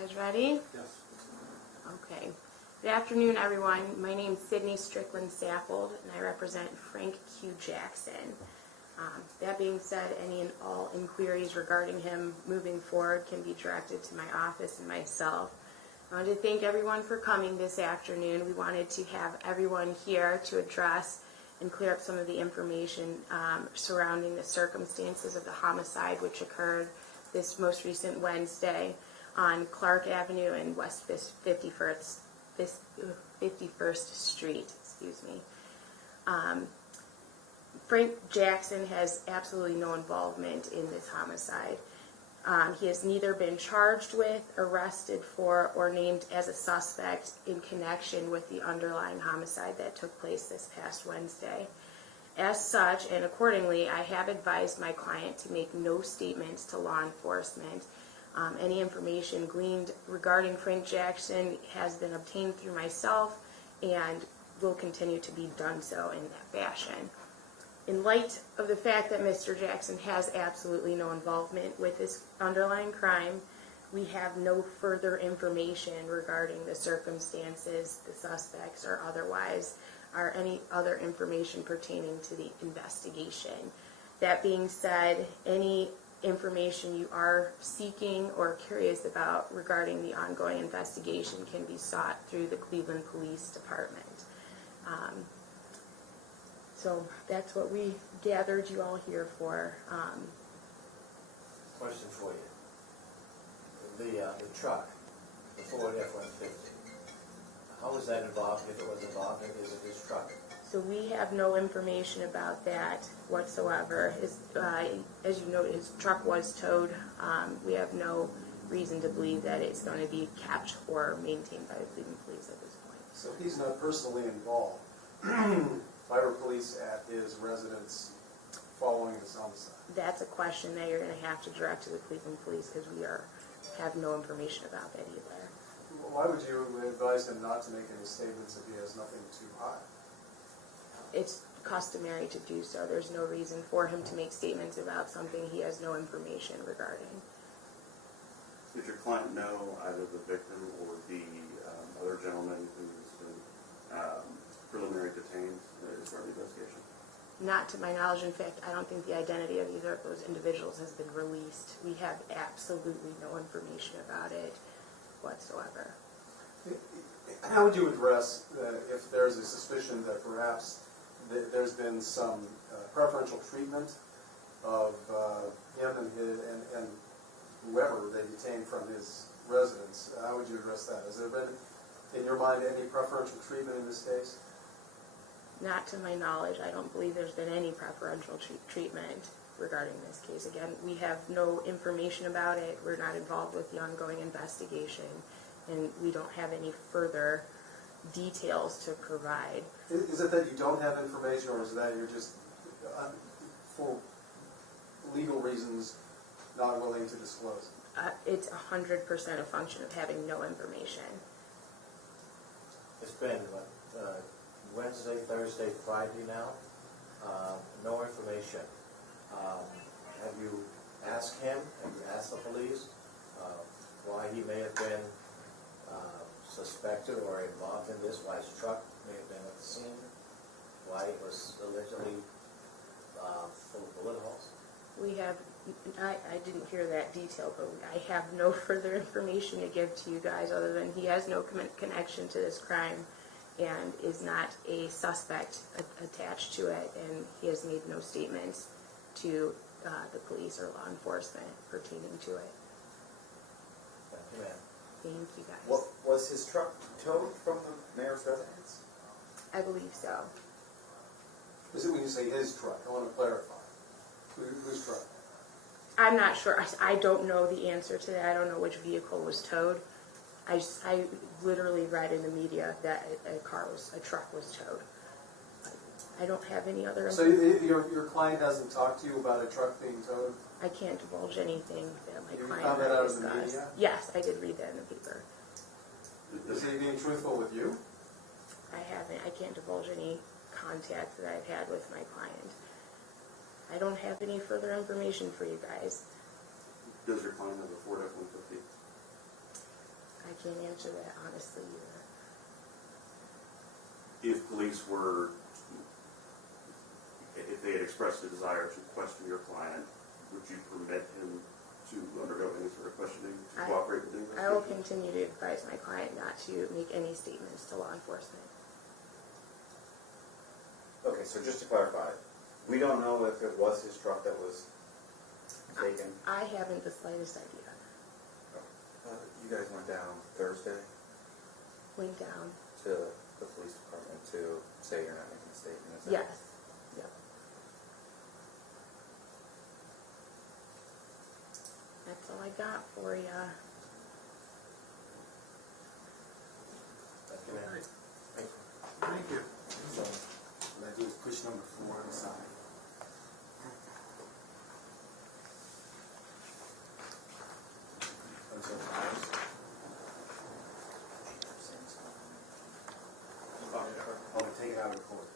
guys ready? Yes. Okay. Good afternoon, everyone. My name is Sydney Strickland Saffold, and I represent Frank Q. Jackson. That being said, any and all inquiries regarding him moving forward can be directed to my office and myself. I wanted to thank everyone for coming this afternoon. We wanted to have everyone here to address and clear up some of the information surrounding the circumstances of the homicide which occurred this most recent Wednesday on Clark Avenue and West 51st Street. Frank Jackson has absolutely no involvement in this homicide. He has neither been charged with, arrested for, or named as a suspect in connection with the underlying homicide that took place this past Wednesday. As such, and accordingly, I have advised my client to make no statements to law enforcement. Any information gleaned regarding Frank Jackson has been obtained through myself and will continue to be done so in that fashion. In light of the fact that Mr. Jackson has absolutely no involvement with this underlying crime, we have no further information regarding the circumstances, the suspects, or otherwise, or any other information pertaining to the investigation. That being said, any information you are seeking or curious about regarding the ongoing investigation can be sought through the Cleveland Police Department. So that's what we gathered you all here for. Question for you. The truck, the Ford F-150, how was that involved, if it was involved, and is it his truck? So we have no information about that whatsoever. As you noted, his truck was towed. We have no reason to believe that it's going to be kept or maintained by the Cleveland Police at this point. So he's not personally involved. Fire police at his residence following this homicide? That's a question that you're going to have to direct to the Cleveland Police because we have no information about that either. Why would you advise him not to make any statements if he has nothing to hide? It's customary to do so. There's no reason for him to make statements about something he has no information regarding. Did your client know either the victim or the other gentleman who's been preliminary detained as part of the investigation? Not to my knowledge. In fact, I don't think the identity of either of those individuals has been released. We have absolutely no information about it whatsoever. How would you address if there's a suspicion that perhaps there's been some preferential treatment of him and whoever they detained from his residence? How would you address that? Has there been, in your mind, any preferential treatment in this case? Not to my knowledge. I don't believe there's been any preferential treatment regarding this case. Again, we have no information about it. We're not involved with the ongoing investigation, and we don't have any further details to provide. Is it that you don't have information, or is it that you're just, for legal reasons, not willing to disclose? It's 100% a function of having no information. It's been, Wednesday, Thursday, Friday now, no information. Have you asked him, have you asked the police why he may have been suspected or involved in this, why his truck may have been at the scene, why it was allegedly full of bullet holes? I didn't hear that detail, but I have no further information to give to you guys other than he has no connection to this crime and is not a suspect attached to it, and he has made no statements to the police or law enforcement pertaining to it. Thank you, ma'am. Thank you guys. What, was his truck towed from the mayor's residence? I believe so. Is it when you say his truck? I want to clarify. Whose truck? I'm not sure. I don't know the answer to that. I don't know which vehicle was towed. I literally read in the media that a truck was towed. I don't have any other information. So your client hasn't talked to you about a truck being towed? I can't divulge anything that my client found that out in the discussed. media? Yes, I did read that in the paper. Is he being truthful with you? I haven't. I can't divulge any contact that I've had with my client. I don't have any further information for you guys. Does your client have a Ford F-150? can't answer that honestly either. If police were, if they had expressed a desire to question your client, would you permit him to undergo any sort of questioning to cooperate with the investigation? I will continue to advise my client not to make any statements to law enforcement. Okay, so just to clarify, we don't know if it was his truck that was taken? I haven't the slightest idea. You guys went down Thursday Went down. to the police department to say you're not making a statement, is that? Yes. Yep. That's all I got for you. Thank you, ma'am. Thank you. So, what I do is push number 4 on the side. I'm going to take it out of the court.